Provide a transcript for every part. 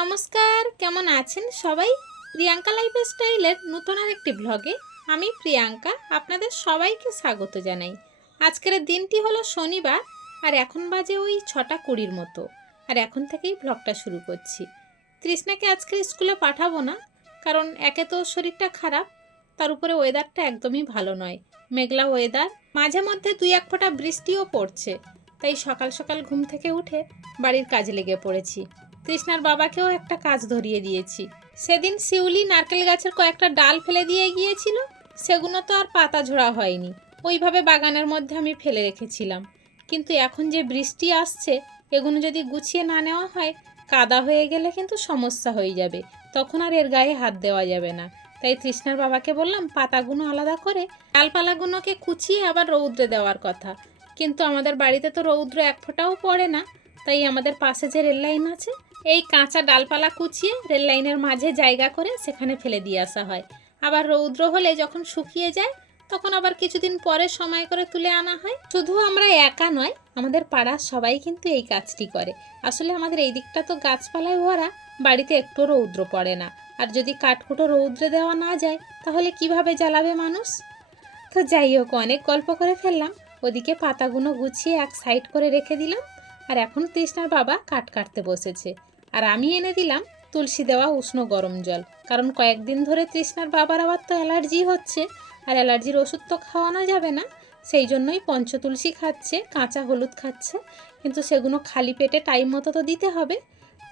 নমস্কার, কেমন আছেন সবাই? প্রিয়াঙ্কা লাইফ স্টাইলের নতুন আর একটি ব্লগে আমি প্রিয়াঙ্কা আপনাদের সবাইকে স্বাগত জানাই। আজকের দিনটি হলো শনিবার, আর এখন বাজে ওই ছটা কুড়ির মতো। আর এখন থেকেই ব্লগটা শুরু করছি। তৃষ্ণাকে আজকে স্কুলে পাঠাবো না, কারণ একে তো শরীরটা খারাপ, তার উপরে ওয়েদারটা একদমই ভালো নয়। মেঘলা ওয়েদার মাঝে মধ্যে দুই এক ফোঁটা বৃষ্টিও পড়ছে, তাই সকাল সকাল ঘুম থেকে উঠে বাড়ির কাজে লেগে পড়েছি। তৃষ্ণার বাবাকেও একটা কাজ ধরিয়ে দিয়েছি। সেদিন শিউলি নারকেল গাছের কয়েকটা ডাল ফেলে দিয়ে গিয়েছিল সেগুলো তো আর পাতা ঝোড়া হয়নি। ওইভাবে বাগানের মধ্যে আমি ফেলে রেখেছিলাম। কিন্তু এখন যে বৃষ্টি আসছে এগুলো যদি গুছিয়ে না নেওয়া হয়, কাদা হয়ে গেলে কিন্তু সমস্যা হয়ে যাবে। তখন আর এর গায়ে হাত দেওয়া যাবে না। তাই তৃষ্ণার বাবাকে বললাম পাতাগুলো আলাদা করে ডালপালাগুলোকে কুচিয়ে আবার রৌদ্রে দেওয়ার কথা। কিন্তু আমাদের বাড়িতে তো রৌদ্র এক ফোঁটাও পড়ে না, তাই আমাদের পাশে যে রেল লাইন আছে এই কাঁচা ডালপালা কুচিয়ে রেল লাইনের মাঝে জায়গা করে সেখানে ফেলে দিয়ে আসা হয়। আবার রৌদ্র হলে যখন শুকিয়ে যায়, তখন আবার কিছুদিন পরে সময় করে তুলে আনা হয়। শুধু আমরা একা নয়, আমাদের পাড়ার সবাই কিন্তু এই কাজটি করে। আসলে আমাদের এই দিকটা তো গাছপালায় ভরা, বাড়িতে একটু রৌদ্র পড়ে না। আর যদি কাঠকুটো রৌদ্রে দেওয়া না যায়, তাহলে কীভাবে জ্বালাবে মানুষ? তো যাই হোক, অনেক গল্প করে ফেললাম। ওদিকে পাতাগুলো গুছিয়ে এক সাইড করে রেখে দিলাম। আর এখন তৃষ্ণার বাবা কাঠ কাটতে বসেছে। আর আমি এনে দিলাম তুলসী দেওয়া উষ্ণ গরম জল। কারণ কয়েকদিন ধরে তৃষ্ণার বাবার আবার তো অ্যালার্জি হচ্ছে। আর অ্যালার্জির ওষুধ তো খাওয়ানো যাবে না। সেই জন্যই পঞ্চতুলসী খাচ্ছে, কাঁচা হলুদ খাচ্ছে। কিন্তু সেগুলো খালি পেটে টাইম মতো তো দিতে হবে।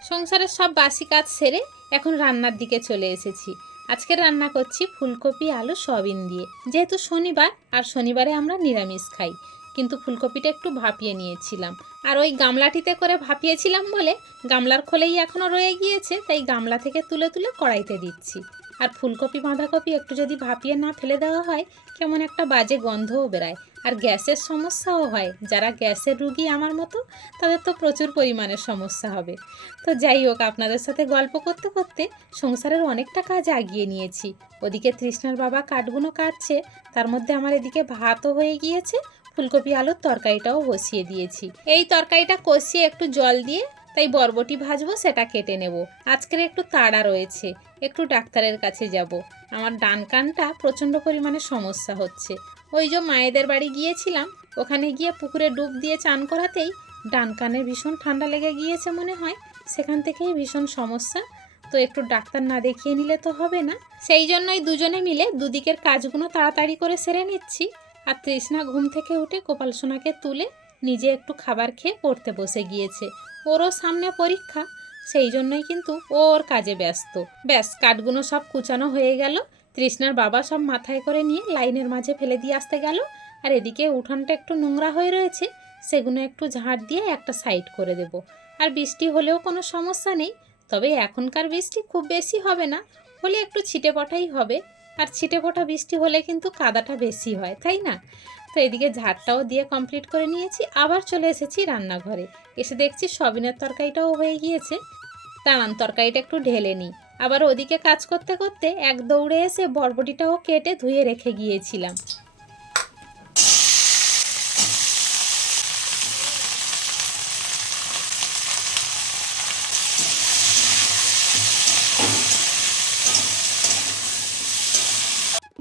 সংসারের সব বাসি কাজ সেরে এখন রান্নার দিকে চলে এসেছি। আজকে রান্না করছি ফুলকপি, আলু, সয়াবিন দিয়ে। যেহেতু শনিবার, আর শনিবারে আমরা নিরামিষ খাই। কিন্তু ফুলকপিটা একটু ভাপিয়ে নিয়েছিলাম। আর ওই গামলাটিতে করে ভাপিয়েছিলাম বলে গামলার খোলেই এখনও রয়ে গিয়েছে, তাই গামলা থেকে তুলে তুলে কড়াইতে দিচ্ছি। আর ফুলকপি, বাঁধাকপি একটু যদি ভাপিয়ে না ফেলে দেওয়া হয়, কেমন একটা বাজে গন্ধও বেরায়। আর গ্যাসের সমস্যাও হয়। যারা গ্যাসের রুগী আমার মতো, তাদের তো প্রচুর পরিমাণের সমস্যা হবে। তো যাই হোক, আপনাদের সাথে গল্প করতে করতে সংসারের অনেকটা কাজ আগিয়ে নিয়েছি। ওদিকে তৃষ্ণার বাবা কাঠগুলো কাটছে, তার মধ্যে আমার এদিকে ভাতও হয়ে গিয়েছে ফুলকপি, আলুর তরকারিটাও বসিয়ে দিয়েছি। এই তরকারিটা কষিয়ে একটু জল দিয়ে তাই বরবটি ভাজবো, সেটা কেটে নেব। আজকের একটু তাড়া রয়েছে, একটু ডাক্তারের কাছে যাব। আমার ডান কানটা প্রচণ্ড পরিমাণে সমস্যা হচ্ছে। ওই যে মায়েদের বাড়ি গিয়েছিলাম, ওখানে গিয়ে পুকুরে ডুব দিয়ে চান করাতেই ডান কানে ভীষণ ঠান্ডা লেগে গিয়েছে মনে হয়। সেখান থেকেই ভীষণ সমস্যা। তো একটু ডাক্তার না দেখিয়ে নিলে তো হবে না। সেই জন্যই দুজনে মিলে দুদিকের কাজগুলো তাড়াতাড়ি করে সেরে নিচ্ছি। আর তৃষ্ণা ঘুম থেকে উঠে গোপাল সোনাকে তুলে নিজে একটু খাবার খেয়ে পড়তে বসে গিয়েছে। ওরও সামনে পরীক্ষা, সেই জন্যই কিন্তু ও ওর কাজে ব্যস্ত। ব্যাস কাঠগুলো সব কুচানো হয়ে গেল। তৃষ্ণার বাবা সব মাথায় করে নিয়ে লাইনের মাঝে ফেলে দিয়ে আসতে গেল। আর এদিকে উঠানটা একটু নোংরা হয়ে রয়েছে সেগুলো একটু ঝাড় দিয়ে একটা সাইড করে দেব। আর বৃষ্টি হলেও কোনো সমস্যা নেই, তবে এখনকার বৃষ্টি খুব বেশি হবে না, হলে একটু ছিটে পটাই হবে। আর ছিটে ফোটা বৃষ্টি হলে কিন্তু কাদাটা বেশি হয়, তাই না? তো এদিকে ঝাড়টাও দিয়ে কমপ্লিট করে নিয়েছি, আবার চলে এসেছি রান্নাঘরে। এসে দেখছি সবিনের তরকারিটাও হয়ে গিয়েছে। দাঁড়ান, তরকারিটা একটু ঢেলে নিই। আবার ওদিকে কাজ করতে করতে এক দৌড়ে এসে বরবটিটাও কেটে ধুয়ে রেখে গিয়েছিলাম।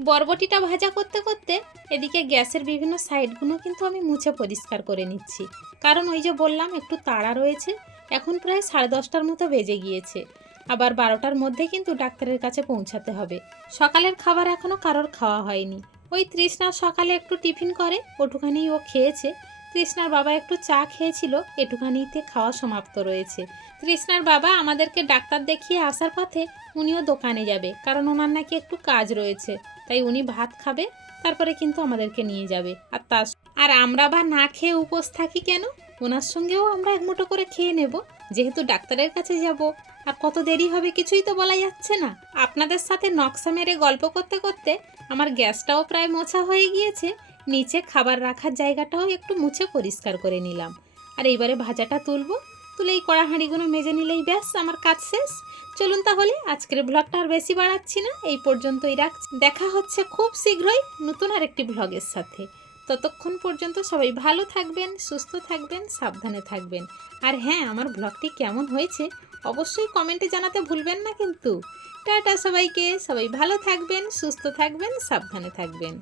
বরবটিটা ভাজা করতে করতে এদিকে গ্যাসের বিভিন্ন সাইডগুলো কিন্তু আমি মুছে পরিষ্কার করে নিচ্ছি। কারণ ওই যে বললাম, একটু তাড়া রয়েছে। এখন প্রায় সাড়ে দশটার মতো বেজে গিয়েছে। আবার বারোটার মধ্যে কিন্তু ডাক্তারের কাছে পৌঁছাতে হবে। সকালের খাবার এখনও কারোর খাওয়া হয়নি। ওই তৃষ্ণা সকালে একটু টিফিন করে, ওটুখানি ও খেয়েছে। তৃষ্ণার বাবা একটু চা খেয়েছিল, এটুখানিতে খাওয়া সমাপ্ত রয়েছে। তৃষ্ণার বাবা আমাদেরকে ডাক্তার দেখিয়ে আসার পথে উনিও দোকানে যাবে, কারণ ওনার নাকি একটু কাজ রয়েছে। তাই উনি ভাত খাবে, তারপরে কিন্তু আমাদেরকে নিয়ে যাবে। আর তার আর আমরা বা না খেয়ে উপোস থাকি কেন? ওনার সঙ্গেও আমরা এক মুঠো করে খেয়ে নেব। যেহেতু ডাক্তারের কাছে যাব, আর কত দেরি হবে কিছুই তো বলা যাচ্ছে না। আপনাদের সাথে নকশা মেরে গল্প করতে করতে আমার গ্যাসটাও প্রায় মোছা হয়ে গিয়েছে। নিচে খাবার রাখার জায়গাটাও একটু মুছে পরিষ্কার করে নিলাম। আর এইবারে ভাজাটা তুলবো। তুলে এই কড়া হাঁড়িগুলো মেজে নিলেই ব্যাস, আমার কাজ শেষ। চলুন তাহলে, আজকের ব্লগটা আর বেশি বাড়াচ্ছি না, এই পর্যন্তই রাখছি। দেখা হচ্ছে খুব শীঘ্রই নতুন আরেকটি ব্লগের সাথে। ততক্ষণ পর্যন্ত সবাই ভালো থাকবেন, সুস্থ থাকবেন, সাবধানে থাকবেন। আর হ্যাঁ আমার ব্লগটি কেমন হয়েছে, অবশ্যই কমেন্টে জানাতে ভুলবেন না কিন্তু। টাটা সবাইকে, সবাই ভালো থাকবেন, সুস্থ থাকবেন, সাবধানে থাকবেন।